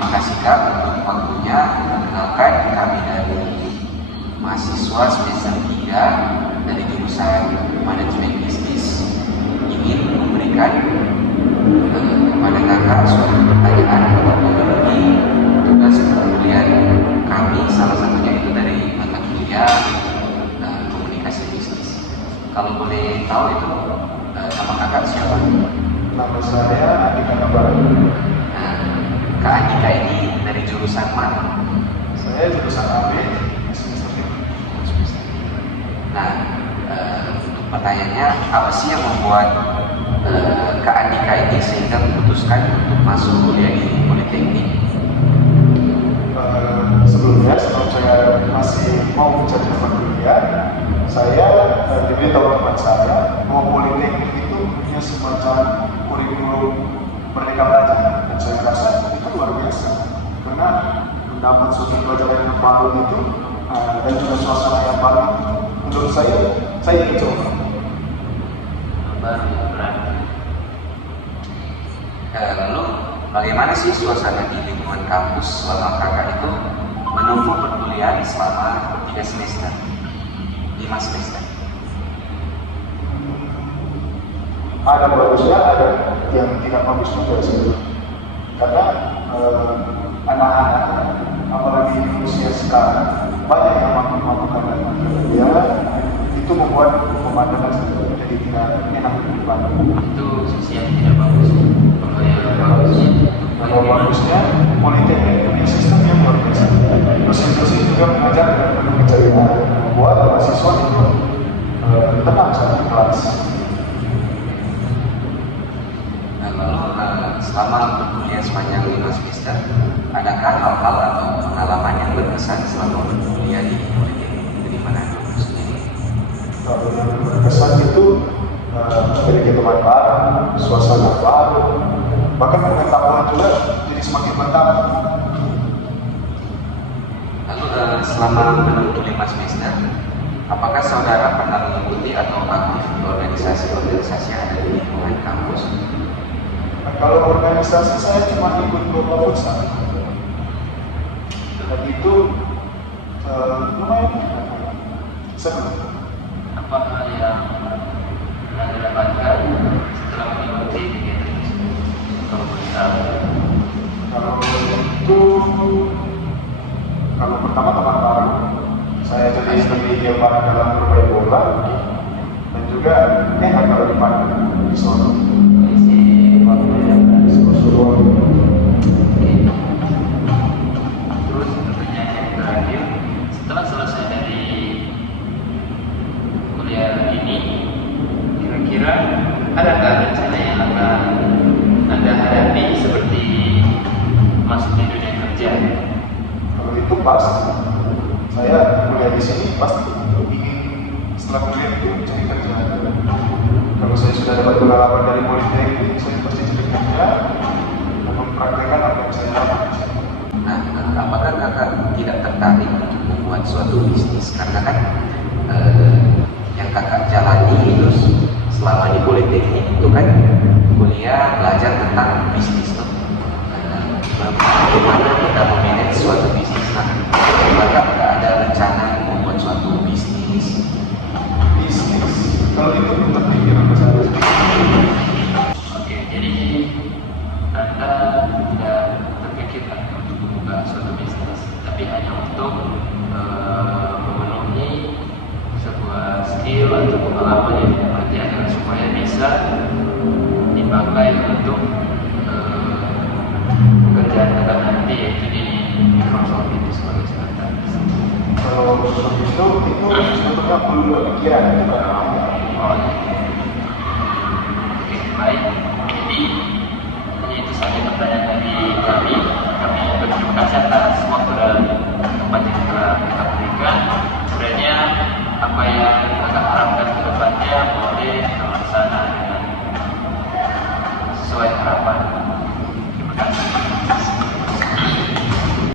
terima kasih Kak untuk waktunya. Perkenalkan, kami dari mahasiswa semester 3 dari jurusan Manajemen Bisnis ingin memberikan kepada Kakak suatu pertanyaan atau memiliki tugas penelitian kami, salah satunya itu dari mata kuliah komunikasi bisnis. Kalau boleh tahu itu nama Kakak siapa? Nama saya Andika Nabar. Kak Andika ini dari jurusan mana? Saya jurusan AB semester 5. Nah, untuk pertanyaannya, apa sih yang membuat Kak Andika ini sehingga memutuskan untuk masuk kuliah di Politeknik? Sebelum saya masih mau mencari tempat kuliah, saya diberitahu teman saya bahwa Politeknik itu punya semacam kurikulum Merdeka Belajar, dan saya rasa itu luar biasa karena mendapat suatu pelajaran yang baru itu dan juga suasana yang baru itu, menurut saya ingin coba. Lalu bagaimana sih suasana di lingkungan kampus selama Kakak itu menempuh perkuliahan selama 3 semester, 5 semester? Ada bagusnya, ada yang tidak bagus juga sih. Karena anak-anak, apalagi di usia sekarang, banyak yang mampu-mampukan dan ya, itu membuat pemandangan jadi tidak enak dibuat. Itu sisi yang tidak bagus. Kalau yang bagusnya, Kalau bagusnya, Politeknik punya sistem yang luar biasa. Dosen-dosen juga mengajar dengan penuh keceriaan, membuat mahasiswa itu tenang saat di kelas. Lalu selama berkuliah sepanjang 5 semester, adakah hal-hal atau pengalaman yang berkesan selama berkuliah di Politeknik dari mana kamu sendiri? Kalau yang berkesan itu memiliki teman baru, suasana baru, bahkan pengetahuan juga jadi semakin bertambah. Lalu selama menempuh 5 semester, apakah saudara pernah mengikuti atau aktif di organisasi-organisasi yang ada di lingkungan kampus? Nah, kalau organisasi saya cuma ikut lomba futsal, dan itu lumayan seru. apa hal yang Anda dapatkan setelah mengikuti kegiatan tersebut? Kalau boleh tahu. Kalau itu, kalau pertama teman baru, saya jadi lebih hebat dalam bermain bola, dan juga kalau dipandang di sana. Terus pertanyaan yang terakhir, setelah selesai dari kuliah ini, kira-kira adakah rencana yang akan Anda hadapi seperti masuk di dunia kerja? Kalau itu pas, saya kuliah di sini pasti ingin setelah kuliah itu cari kerja. Kalau saya sudah dapat pengalaman dari Politeknik, saya pasti cari kerja dan mempraktekkan apa yang saya dapat. Nah, apakah Kakak tidak tertarik untuk membuat suatu bisnis? Karena kan yang Kakak jalani itu selama di Politeknik itu kan kuliah belajar tentang bisnis tuh. Bagaimana kita memanage suatu bisnis? Nah, apakah ada rencana membuat suatu bisnis? Kalau itu belum terpikir sama saya. Oke, jadi Anda tidak terpikirkan untuk membuka suatu bisnis, tapi hanya untuk memenuhi sebuah skill atau pengalaman yang didapati agar supaya bisa dipakai untuk pekerjaan Anda nanti, yaitu di Microsoft itu sebagai startup. Kalau itu sebetulnya belum kepikiran.